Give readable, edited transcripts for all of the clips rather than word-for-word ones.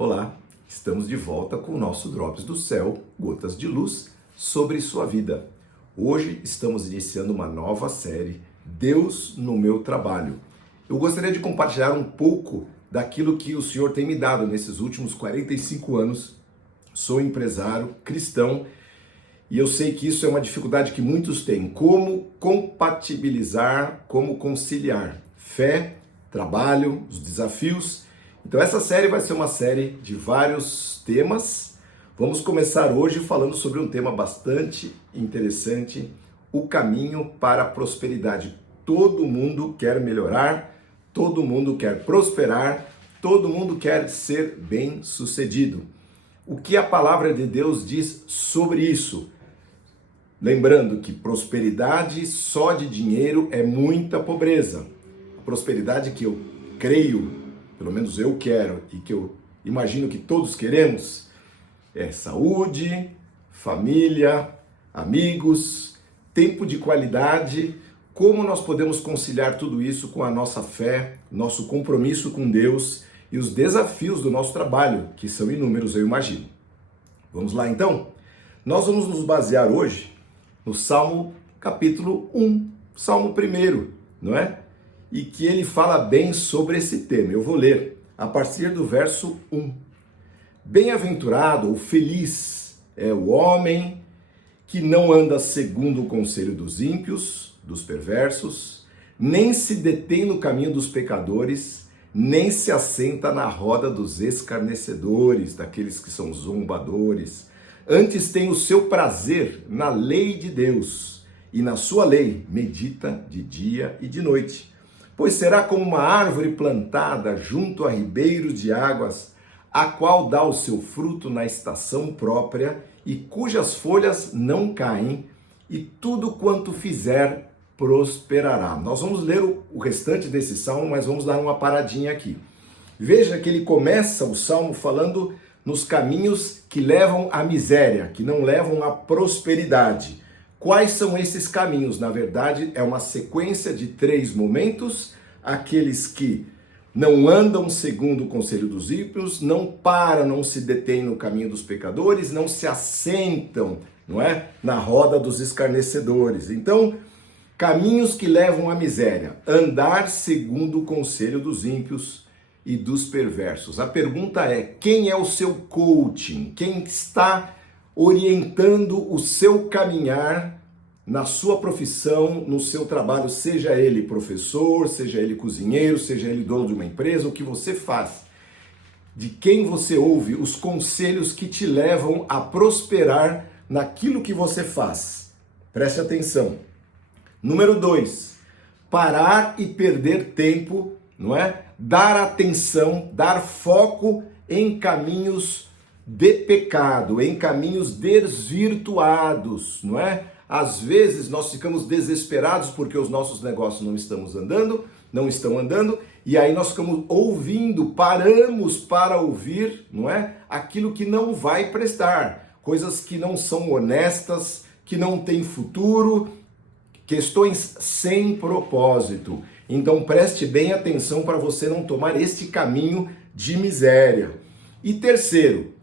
Olá, estamos de volta com o nosso Drops do Céu, Gotas de Luz sobre sua vida. Hoje estamos iniciando uma nova série, Deus no meu trabalho. Eu gostaria de compartilhar um pouco daquilo que o Senhor tem me dado nesses últimos 45 anos. Sou empresário cristão e eu sei que isso é uma dificuldade que muitos têm. Como compatibilizar, como conciliar fé, trabalho, os desafios. Então essa série vai ser uma série de vários temas. Vamos começar hoje falando sobre um tema bastante interessante, o caminho para a prosperidade. Todo mundo quer melhorar, todo mundo quer prosperar, todo mundo quer ser bem-sucedido. O que a palavra de Deus diz sobre isso? Lembrando que prosperidade só de dinheiro é muita pobreza. A prosperidade que eu creio, pelo menos eu quero e que eu imagino que todos queremos, é saúde, família, amigos, tempo de qualidade. Como nós podemos conciliar tudo isso com a nossa fé, nosso compromisso com Deus e os desafios do nosso trabalho, que são inúmeros, eu imagino. Vamos lá então? Nós vamos nos basear hoje no Salmo capítulo 1, Salmo 1, não é? E que ele fala bem sobre esse tema. Eu vou ler a partir do verso 1. Bem-aventurado ou feliz é o homem que não anda segundo o conselho dos ímpios, dos perversos, nem se detém no caminho dos pecadores, nem se assenta na roda dos escarnecedores, daqueles que são zombadores. Antes tem o seu prazer na lei de Deus, e na sua lei medita de dia e de noite. Pois será como uma árvore plantada junto a ribeiros de águas, a qual dá o seu fruto na estação própria, e cujas folhas não caem, e tudo quanto fizer prosperará. Nós vamos ler o restante desse salmo, mas vamos dar uma paradinha aqui. Veja que ele começa o salmo falando nos caminhos que levam à miséria, que não levam à prosperidade. Quais são esses caminhos? Na verdade, é uma sequência de 3 momentos: aqueles que não andam segundo o conselho dos ímpios, não param, não se detêm no caminho dos pecadores, não se assentam, não é, na roda dos escarnecedores. Então, caminhos que levam à miséria, andar segundo o conselho dos ímpios e dos perversos. A pergunta é: quem é o seu coaching? Quem está orientando o seu caminhar na sua profissão, no seu trabalho, seja ele professor, seja ele cozinheiro, seja ele dono de uma empresa, o que você faz? De quem você ouve os conselhos que te levam a prosperar naquilo que você faz? Preste atenção. Número 2, parar e perder tempo, não é? Dar atenção, dar foco em caminhos de pecado, em caminhos desvirtuados, não é? Às vezes nós ficamos desesperados porque os nossos negócios não estão andando, e aí nós ficamos ouvindo, paramos para ouvir, não é? Aquilo que não vai prestar, coisas que não são honestas, que não têm futuro, questões sem propósito. Então preste bem atenção para você não tomar este caminho de miséria. E terceiro,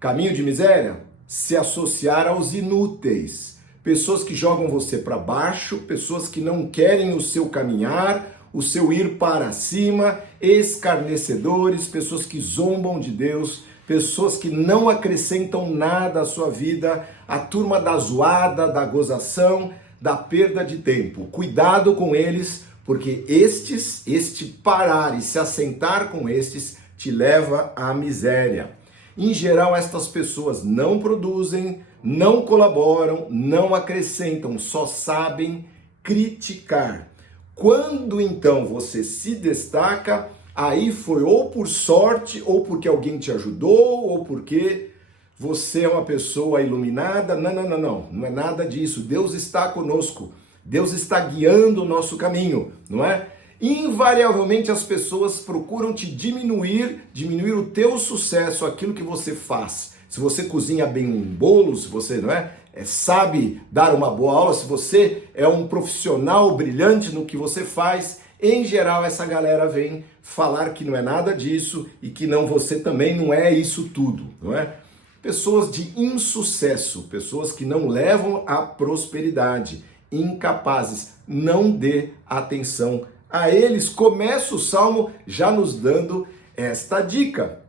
caminho de miséria, se associar aos inúteis. Pessoas que jogam você para baixo, pessoas que não querem o seu caminhar, o seu ir para cima, escarnecedores, pessoas que zombam de Deus, pessoas que não acrescentam nada à sua vida, a turma da zoada, da gozação, da perda de tempo. Cuidado com eles, porque este parar e se assentar com estes te leva à miséria. Em geral, estas pessoas não produzem, não colaboram, não acrescentam, só sabem criticar. Quando então você se destaca, aí foi ou por sorte, ou porque alguém te ajudou, ou porque você é uma pessoa iluminada. Não é nada disso. Deus está conosco, Deus está guiando o nosso caminho, não é? Invariavelmente as pessoas procuram te diminuir o teu sucesso, aquilo que você faz. Se você cozinha bem um bolo, se você sabe dar uma boa aula, se você é um profissional brilhante no que você faz, Em geral, essa galera vem falar que não é nada disso e que não, você também não é isso tudo, não é? Pessoas de insucesso, pessoas que não levam à prosperidade, incapazes, não dê atenção a eles. Começa o Salmo já nos dando esta dica.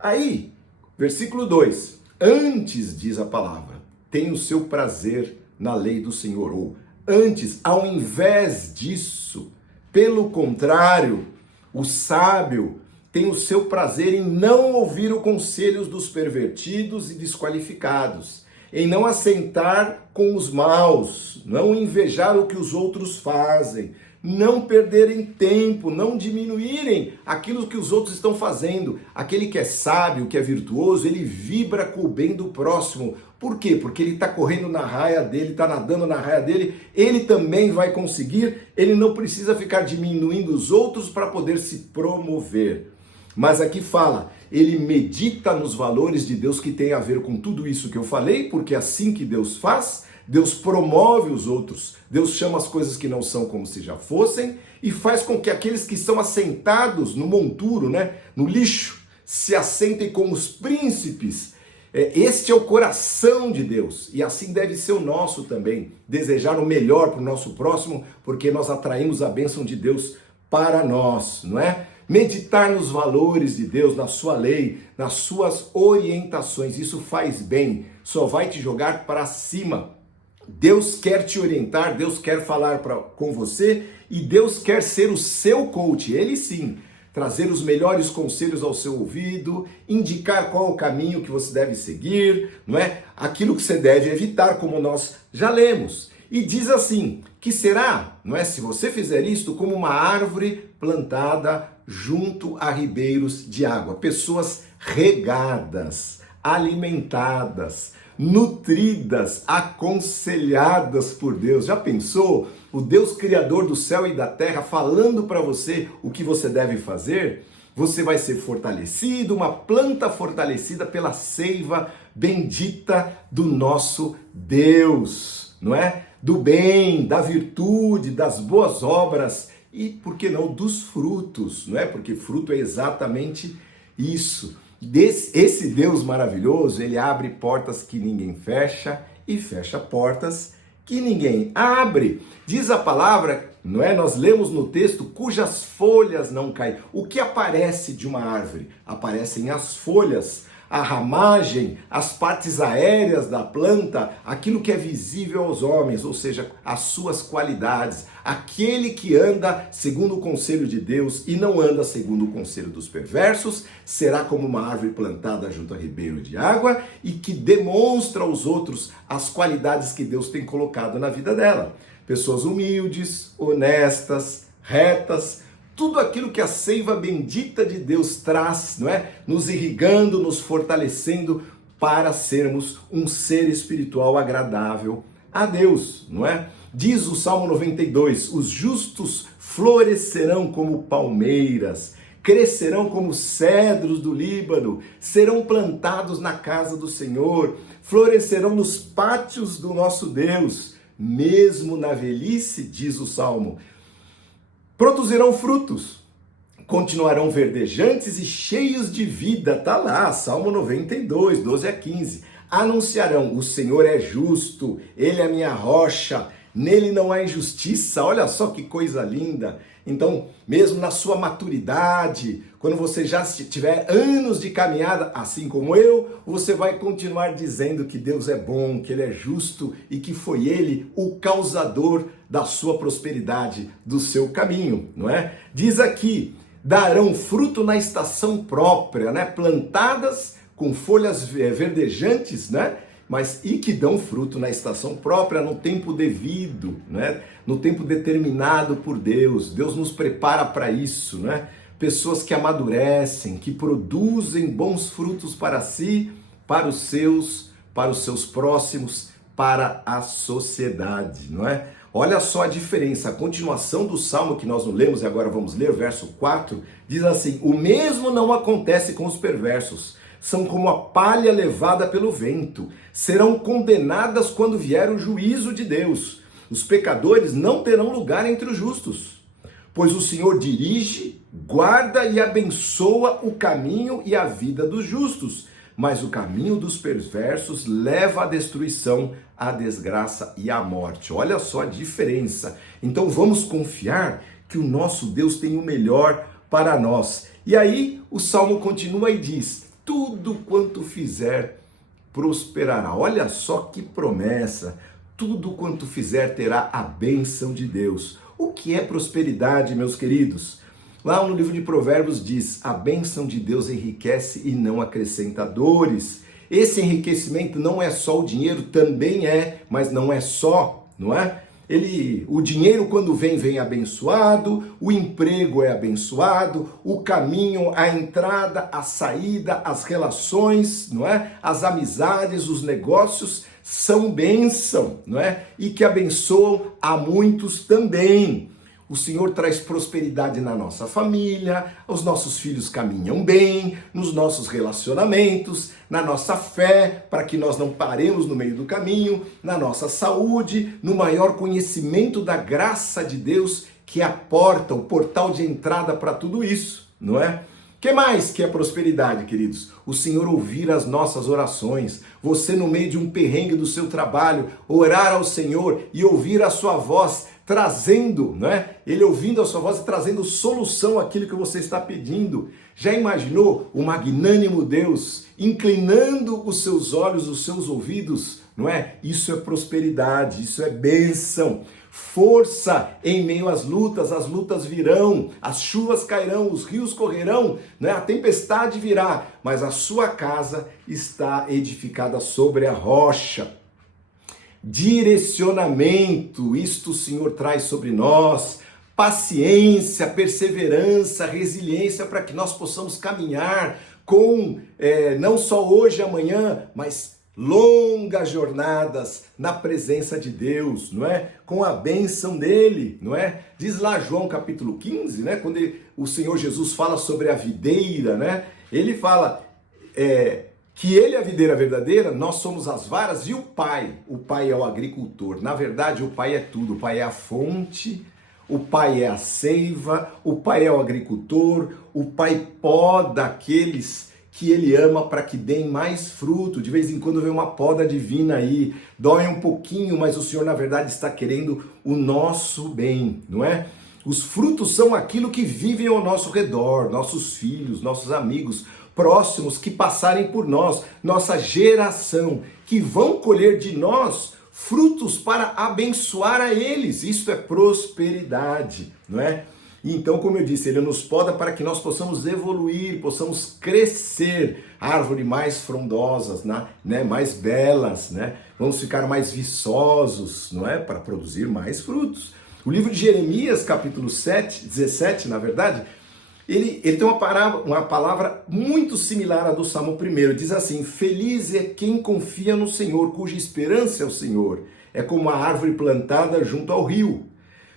Aí, versículo 2, antes, diz a palavra, tem o seu prazer na lei do Senhor, ou antes, ao invés disso, pelo contrário, o sábio tem o seu prazer em não ouvir os conselhos dos pervertidos e desqualificados, em não assentar com os maus, não invejar o que os outros fazem, não perderem tempo, não diminuírem aquilo que os outros estão fazendo. Aquele que é sábio, que é virtuoso, ele vibra com o bem do próximo. Por quê? Porque ele está correndo na raia dele, está nadando na raia dele, ele também vai conseguir, ele não precisa ficar diminuindo os outros para poder se promover. Mas aqui fala, ele medita nos valores de Deus que tem a ver com tudo isso que eu falei, porque é assim que Deus faz, Deus promove os outros, Deus chama as coisas que não são como se já fossem e faz com que aqueles que estão assentados no monturo, no lixo, se assentem como os príncipes. Este é o coração de Deus e assim deve ser o nosso também, desejar o melhor para o nosso próximo, porque nós atraímos a bênção de Deus para nós, não é? Meditar nos valores de Deus, na sua lei, nas suas orientações, isso faz bem, só vai te jogar para cima. Deus quer te orientar, Deus quer falar com você e Deus quer ser o seu coach, ele sim, trazer os melhores conselhos ao seu ouvido, indicar qual o caminho que você deve seguir, não é? Aquilo que você deve evitar, como nós já lemos. E diz assim, que será, não é? Se você fizer isto, como uma árvore plantada junto a ribeiros de água, pessoas regadas, alimentadas, nutridas, aconselhadas por Deus. Já pensou? O Deus criador do céu e da terra falando para você o que você deve fazer? Você vai ser fortalecido, uma planta fortalecida pela seiva bendita do nosso Deus, não é? Do bem, da virtude, das boas obras e, por que não, dos frutos, não é? Porque fruto é exatamente isso. Esse Deus maravilhoso, ele abre portas que ninguém fecha e fecha portas que ninguém abre. Diz a palavra, não é? Nós lemos no texto, cujas folhas não caem. O que aparece de uma árvore? Aparecem as folhas, a ramagem, as partes aéreas da planta, aquilo que é visível aos homens, ou seja, as suas qualidades. Aquele que anda segundo o conselho de Deus e não anda segundo o conselho dos perversos, será como uma árvore plantada junto a ribeiro de água e que demonstra aos outros as qualidades que Deus tem colocado na vida dela. Pessoas humildes, honestas, retas, tudo aquilo que a seiva bendita de Deus traz, não é? Nos irrigando, nos fortalecendo para sermos um ser espiritual agradável a Deus, não é? Diz o Salmo 92, os justos florescerão como palmeiras, crescerão como cedros do Líbano, serão plantados na casa do Senhor, florescerão nos pátios do nosso Deus, mesmo na velhice, diz o Salmo, produzirão frutos, continuarão verdejantes e cheios de vida. Tá lá, Salmo 92, 12 a 15. Anunciarão, o Senhor é justo, Ele é a minha rocha, nele não há injustiça. Olha só que coisa linda. Então, mesmo na sua maturidade, quando você já tiver anos de caminhada, assim como eu, você vai continuar dizendo que Deus é bom, que Ele é justo e que foi Ele o causador da sua prosperidade, do seu caminho, não é? Diz aqui, darão fruto na estação própria, né? Plantadas com folhas verdejantes, né? E que dão fruto na estação própria, no tempo devido, né? No tempo determinado por Deus. Deus nos prepara para isso, né? Pessoas que amadurecem, que produzem bons frutos para si, para os seus próximos, para a sociedade, não é? Olha só a diferença, a continuação do Salmo que nós não lemos e agora vamos ler, verso 4, diz assim, o mesmo não acontece com os perversos, são como a palha levada pelo vento, serão condenadas quando vier o juízo de Deus. Os pecadores não terão lugar entre os justos. pois o Senhor dirige, guarda e abençoa o caminho e a vida dos justos, mas o caminho dos perversos leva à destruição, à desgraça e à morte. Olha só a diferença. Então vamos confiar que o nosso Deus tem o melhor para nós. E aí o Salmo continua e diz: tudo quanto fizer prosperará. Olha só que promessa. Tudo quanto fizer terá a bênção de Deus. O que é prosperidade, meus queridos? Lá no livro de Provérbios diz: a bênção de Deus enriquece e não acrescenta dores. Esse enriquecimento não é só o dinheiro, também é, mas não é só, não é? O dinheiro quando vem abençoado, o emprego é abençoado, o caminho, a entrada, a saída, as relações, não é? As amizades, os negócios são bênção, não é? E que abençoam a muitos também. O Senhor traz prosperidade na nossa família, os nossos filhos caminham bem, nos nossos relacionamentos, na nossa fé, para que nós não paremos no meio do caminho, na nossa saúde, no maior conhecimento da graça de Deus, que é a porta, o portal de entrada para tudo isso, não é? Que mais que é prosperidade, queridos? O Senhor ouvir as nossas orações, você no meio de um perrengue do seu trabalho, orar ao Senhor e ouvir a sua voz, trazendo, né? Ele ouvindo a sua voz e trazendo solução àquilo que você está pedindo. Já imaginou o magnânimo Deus inclinando os seus olhos, os seus ouvidos, não é? Isso é prosperidade, isso é bênção. Força em meio às lutas virão, as chuvas cairão, os rios correrão, né? A tempestade virá, mas a sua casa está edificada sobre a rocha. Direcionamento, isto o Senhor traz sobre nós, paciência, perseverança, resiliência para que nós possamos caminhar com não só hoje e amanhã, mas longas jornadas na presença de Deus, não é? Com a bênção dele, não é? Diz lá João capítulo 15, né? Quando o Senhor Jesus fala sobre a videira, né? Ele fala que ele é a videira verdadeira, nós somos as varas e o Pai é o agricultor. Na verdade, o Pai é tudo, o Pai é a fonte, o Pai é a seiva, o Pai é o agricultor, o Pai poda aqueles que ele ama para que deem mais fruto. De vez em quando vem uma poda divina aí, dói um pouquinho, mas o Senhor na verdade está querendo o nosso bem, não é? Os frutos são aquilo que vivem ao nosso redor, nossos filhos, nossos amigos próximos que passarem por nós, nossa geração, que vão colher de nós frutos para abençoar a eles. Isso é prosperidade, não é? Então, como eu disse, ele nos poda para que nós possamos evoluir, possamos crescer, árvores mais frondosas, né? Mais belas, né? Vamos ficar mais viçosos, não é? Para produzir mais frutos. O livro de Jeremias, capítulo 17, na verdade, ele tem uma palavra muito similar à do Salmo 1. Diz assim: feliz é quem confia no Senhor, cuja esperança é o Senhor. É como a árvore plantada junto ao rio,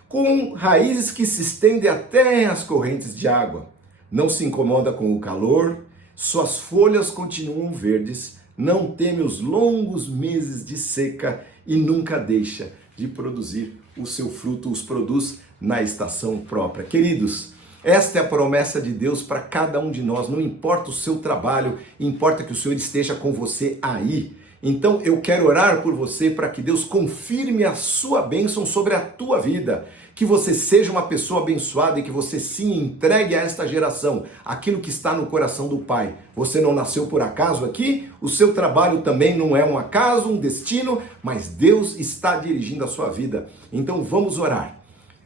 com raízes que se estendem até as correntes de água. Não se incomoda com o calor, suas folhas continuam verdes, não teme os longos meses de seca e nunca deixa de produzir o seu fruto, os produz na estação própria. Queridos, esta é a promessa de Deus para cada um de nós. Não importa o seu trabalho, importa que o Senhor esteja com você aí. Então eu quero orar por você para que Deus confirme a sua bênção sobre a tua vida, que você seja uma pessoa abençoada e que você sim entregue a esta geração aquilo que está no coração do Pai. Você não nasceu por acaso aqui, o seu trabalho também não é um acaso, um destino, mas Deus está dirigindo a sua vida. Então vamos orar.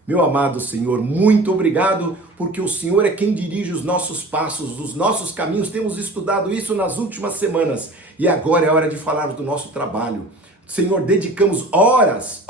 Meu amado Senhor, muito obrigado, porque o Senhor é quem dirige os nossos passos, os nossos caminhos. Temos estudado isso nas últimas semanas e agora é hora de falar do nosso trabalho. Senhor, dedicamos horas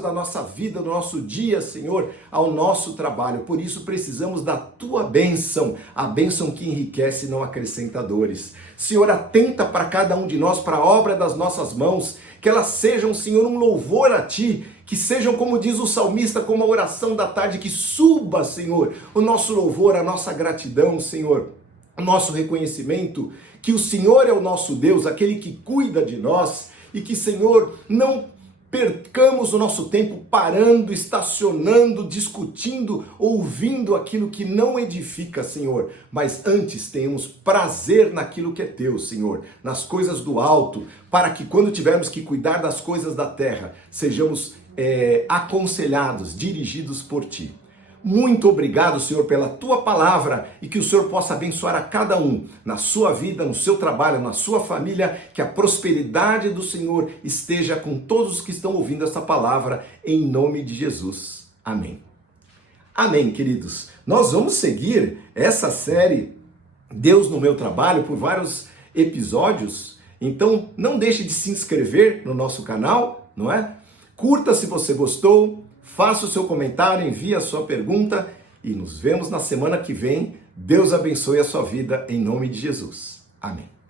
da nossa vida, do nosso dia, Senhor, ao nosso trabalho. Por isso precisamos da tua bênção, a bênção que enriquece e não acrescenta dores. Senhor, atenta para cada um de nós, para a obra das nossas mãos, que elas sejam, Senhor, um louvor a Ti, que sejam, como diz o salmista, como a oração da tarde, que suba, Senhor, o nosso louvor, a nossa gratidão, Senhor, o nosso reconhecimento, que o Senhor é o nosso Deus, aquele que cuida de nós, e que, Senhor, não percamos o nosso tempo parando, estacionando, discutindo, ouvindo aquilo que não edifica, Senhor. Mas antes tenhamos prazer naquilo que é teu, Senhor, nas coisas do alto, para que quando tivermos que cuidar das coisas da terra, sejamos aconselhados, dirigidos por ti. Muito obrigado, Senhor, pela tua palavra e que o Senhor possa abençoar a cada um na sua vida, no seu trabalho, na sua família, que a prosperidade do Senhor esteja com todos os que estão ouvindo essa palavra, em nome de Jesus. Amém. Amém, queridos. Nós vamos seguir essa série Deus no Meu Trabalho por vários episódios, então não deixe de se inscrever no nosso canal, não é? Curta se você gostou. Faça o seu comentário, envie a sua pergunta e nos vemos na semana que vem. Deus abençoe a sua vida em nome de Jesus. Amém.